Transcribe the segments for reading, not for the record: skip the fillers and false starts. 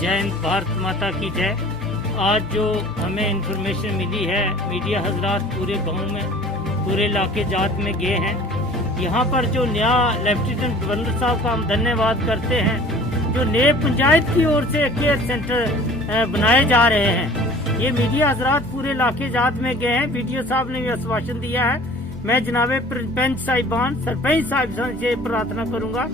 जय हिंद, भारत माता की जय। आज जो हमें इंफॉर्मेशन मिली है, मीडिया हजरात पूरे गांव में, पूरे इलाके जात में गए हैं। यहाँ पर जो नया लेफ्टिनेंट गवर्नर साहब का हम धन्यवाद करते हैं, जो नए पंचायत की ओर से केयर सेंटर बनाए जा रहे हैं। ये मीडिया हजरात पूरे इलाके जात में गए हैं। वीडियो साहब ने भी आश्वासन दिया है। मैं जनाबे पंच साहिबान, सरपंच साहिब से प्रार्थना करूंगा,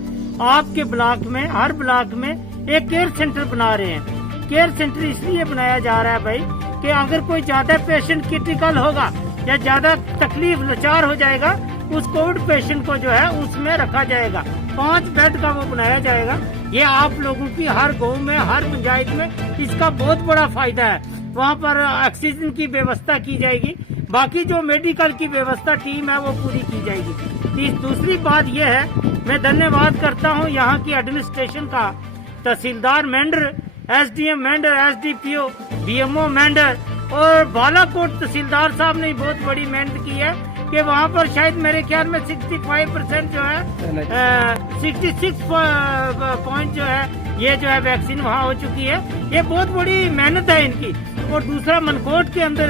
आपके ब्लॉक में, हर ब्लॉक में एक केयर सेंटर बना रहे हैं। केयर सेंटर इसलिए बनाया जा रहा है भाई कि अगर कोई ज्यादा पेशेंट क्रिटिकल होगा या ज्यादा तकलीफ लाचार हो जाएगा, उस कोविड पेशेंट को जो है उसमें रखा जाएगा। 5 बेड का वो बनाया जाएगा। ये आप लोगों की हर गांव में, हर पंचायत में इसका बहुत बड़ा फायदा है। वहाँ पर ऑक्सीजन की व्यवस्था की जाएगी। बाकी जो मेडिकल की व्यवस्था टीम है वो पूरी की जाएगी। दूसरी बात यह है, मैं धन्यवाद करता हूँ यहाँ की एडमिनिस्ट्रेशन का, तहसीलदार Mendhar, SDM Mendhar, SDPO, BMO Mendhar और बालाकोट तहसीलदार साहब ने बहुत बड़ी मेहनत की है कि वहाँ पर शायद मेरे ख्याल में 65% जो है 66 पॉइंट जो है ये जो है वैक्सीन वहाँ हो चुकी है। ये बहुत बड़ी मेहनत है इनकी। और दूसरा मनकोट के अंदर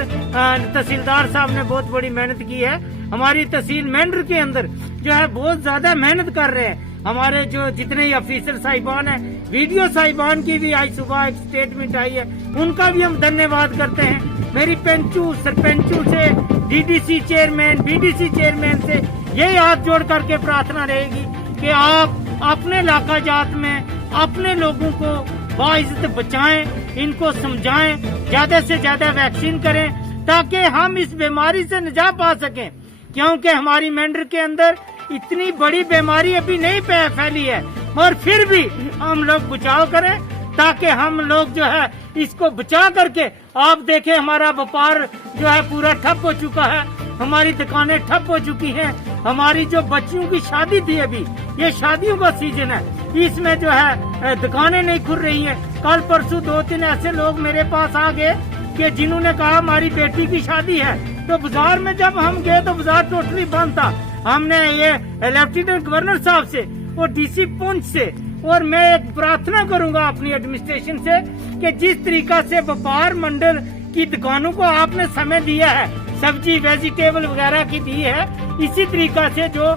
तहसीलदार साहब ने बहुत बड़ी मेहनत की है। हमारी तहसील मेंढर के अंदर जो है बहुत ज्यादा मेहनत कर रहे हैं हमारे जो जितने ही ऑफिसर साहिबान हैं। वीडियो साहिबान की भी आज सुबह एक स्टेटमेंट आई है, उनका भी हम धन्यवाद करते हैं। मेरी पंचू, सरपंचू से, डीडीसी चेयरमैन, बीडीसी चेयरमैन से यही हाथ जोड़ करके प्रार्थना रहेगी कि आप अपने इलाका जात में अपने लोगों को बाइज्जत बचाएं, इनको समझाएं, ज्यादा से ज्यादा वैक्सीन करें ताकि हम इस बीमारी से निजात पा सकें। क्योंकि हमारी मेंढर के अंदर इतनी बड़ी बीमारी अभी नहीं फैली है, मगर फिर भी हम लोग बचाव करें ताकि हम लोग जो है इसको बचा करके, आप देखें हमारा व्यापार जो है पूरा ठप हो चुका है, हमारी दुकानें ठप हो चुकी हैं। हमारी जो बच्चियों की शादी थी, अभी ये शादियों का सीजन है, इसमें जो है दुकानें नहीं खुल रही हैं। कल परसों 2-3 ऐसे लोग मेरे पास आ गए कि जिन्होंने कहा हमारी बेटी की शादी है, तो बाजार में जब हम गए तो बाजार टोटली बंद था। हमने ये लेफ्टिनेंट गवर्नर साहब से और डीसी पुंछ से, और मैं एक प्रार्थना करूंगा अपनी एडमिनिस्ट्रेशन से कि जिस तरीका से व्यापार मंडल की दुकानों को आपने समय दिया है, सब्जी वेजिटेबल वगैरह की दी है, इसी तरीका से जो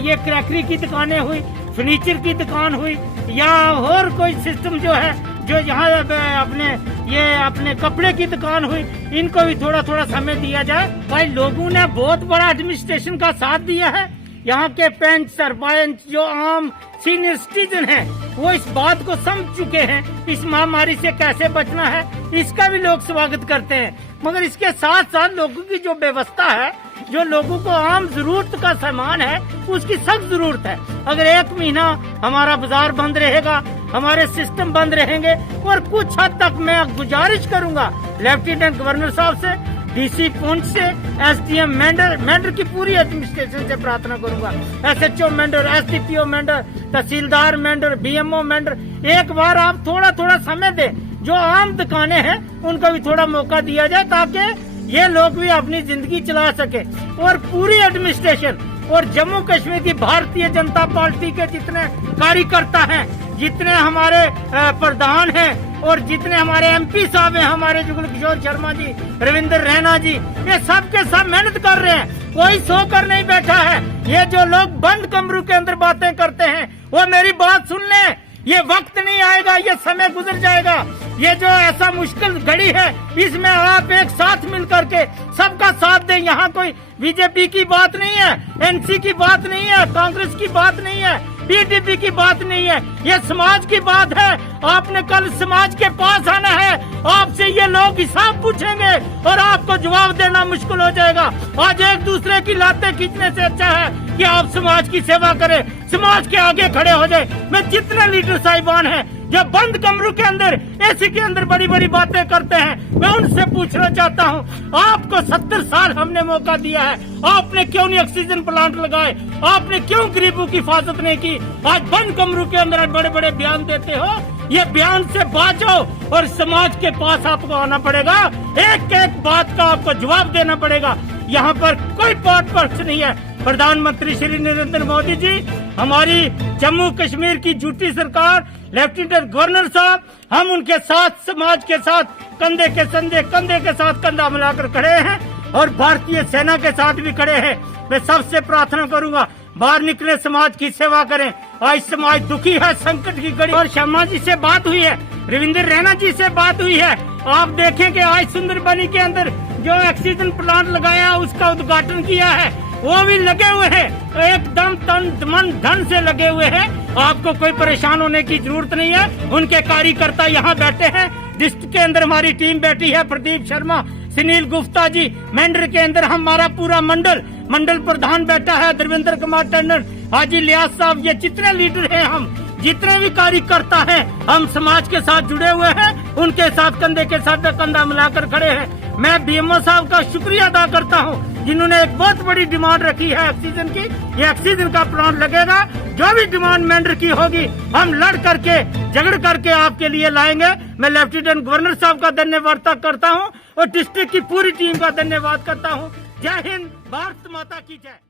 ये क्रैकरी की दुकानें हुई, फर्नीचर की दुकान हुई या और कोई सिस्टम जो है, जो यहाँ अपने कपड़े की दुकान हुई, इनको भी थोड़ा थोड़ा समय दिया जाए। भाई लोगों ने बहुत बड़ा एडमिनिस्ट्रेशन का साथ दिया है। यहाँ के पंच, सरपंच, जो आम सीनियर सिटीजन हैं, वो इस बात को समझ चुके हैं इस महामारी से कैसे बचना है, इसका भी लोग स्वागत करते हैं। मगर इसके साथ साथ लोगों की जो व्यवस्था है, जो लोगों को आम जरूरत का सामान है, उसकी सख्त जरूरत है। अगर 1 महीना हमारा बाजार बंद रहेगा, हमारे सिस्टम बंद रहेंगे, और कुछ हद तक मैं गुजारिश करूंगा लेफ्टिनेंट गवर्नर साहब से, डीसी पुंछ से, एसडीएम मेंढर की पूरी एडमिनिस्ट्रेशन से प्रार्थना करूंगा, एसएचओ मेंढर, एसडीपीओ मेंढर, तहसीलदार मेंढर, बीएमओ मेंढर, एक बार आप थोड़ा थोड़ा समय दें। जो आम दुकानें हैं उनको भी थोड़ा मौका दिया जाए ताकि ये लोग भी अपनी जिंदगी चला सके। और पूरी एडमिनिस्ट्रेशन और जम्मू कश्मीर की भारतीय जनता पार्टी के जितने कार्यकर्ता हैं, जितने हमारे प्रधान हैं और जितने हमारे एमपी साहब हैं, हमारे जुगल किशोर शर्मा जी, रविंद्र रैना जी, ये सब के सब मेहनत कर रहे हैं। कोई सोकर नहीं बैठा है। ये जो लोग बंद कमरों के अंदर बातें करते हैं, वो मेरी बात सुन लें। ये वक्त नहीं आएगा, ये समय गुजर जाएगा। ये जो ऐसा मुश्किल घड़ी है, इसमें आप एक साथ मिल करके सबका साथ दें। यहाँ कोई बीजेपी की बात नहीं है, एनसी की बात नहीं है, कांग्रेस की बात नहीं है, टीडीपी की बात नहीं है, ये समाज की बात है। आपने कल समाज के पास आना है, आपसे ये लोग हिसाब पूछेंगे और आपको जवाब देना मुश्किल हो जाएगा। आज एक दूसरे की लातें खींचने से अच्छा है कि आप समाज की सेवा करें, समाज के आगे खड़े हो जाए। मैं जितने लीडर साहिबान हैं जो बंद कमरों के अंदर, एसी के अंदर बड़ी बड़ी बातें करते हैं, मैं उनसे पूछना चाहता हूं, आपको 70 साल हमने मौका दिया है, आपने क्यों नहीं ऑक्सीजन प्लांट लगाए? आपने क्यों गरीबों की हिफाजत नहीं की? आज बंद कमरों के अंदर बड़े बड़े बयान देते हो। ये बयान से बाँचो और समाज के पास आपको आना पड़ेगा। एक एक बात का आपको जवाब देना पड़ेगा। यहाँ पर कोई पक्ष नहीं है। प्रधानमंत्री श्री नरेंद्र मोदी जी हमारी जम्मू कश्मीर की झूठी सरकार, लेफ्टिनेंट गवर्नर साहब, हम उनके साथ, समाज के साथ कंधे के साथ कंधा मिलाकर खड़े हैं और भारतीय सेना के साथ भी खड़े हैं। मैं सबसे प्रार्थना करूंगा, बाहर निकले, समाज की सेवा करें। आज समाज दुखी है, संकट की घड़ी। और शर्मा जी से बात हुई है, रविंद्र रैना जी से बात हुई है। आप देखें कि आज सुंदरबनी के अंदर जो ऑक्सीजन प्लांट लगाया उसका उद्घाटन किया है, वो भी लगे हुए हैं, एकदम तन मन धन से लगे हुए हैं। आपको कोई परेशान होने की जरूरत नहीं है। उनके कार्यकर्ता यहाँ बैठे हैं, डिस्ट्रिक्ट के अंदर हमारी टीम बैठी है, प्रदीप शर्मा, सुनील गुप्ता जी, मेंढर के अंदर हमारा पूरा मंडल प्रधान बैठा है, देवेंद्र कुमार टंडन, हाजी लियाज साहब, ये जितने लीडर हैं, हम जितने भी कार्यकर्ता हैं, हम समाज के साथ जुड़े हुए हैं, उनके साथ कंधे के साथ कंधा मिलाकर खड़े हैं। मैं बीएमओ साहब का शुक्रिया अदा करता हूं, जिन्होंने एक बहुत बड़ी डिमांड रखी है ऑक्सीजन की। ये ऑक्सीजन का प्लांट लगेगा, जो भी डिमांड मेंढर की होगी हम लड़ करके, झगड़ करके आपके लिए लाएंगे। मैं लेफ्टिनेंट गवर्नर साहब का धन्यवाद करता हूं और डिस्ट्रिक्ट की पूरी टीम का धन्यवाद करता हूं। जय हिंद, भारत माता की जय।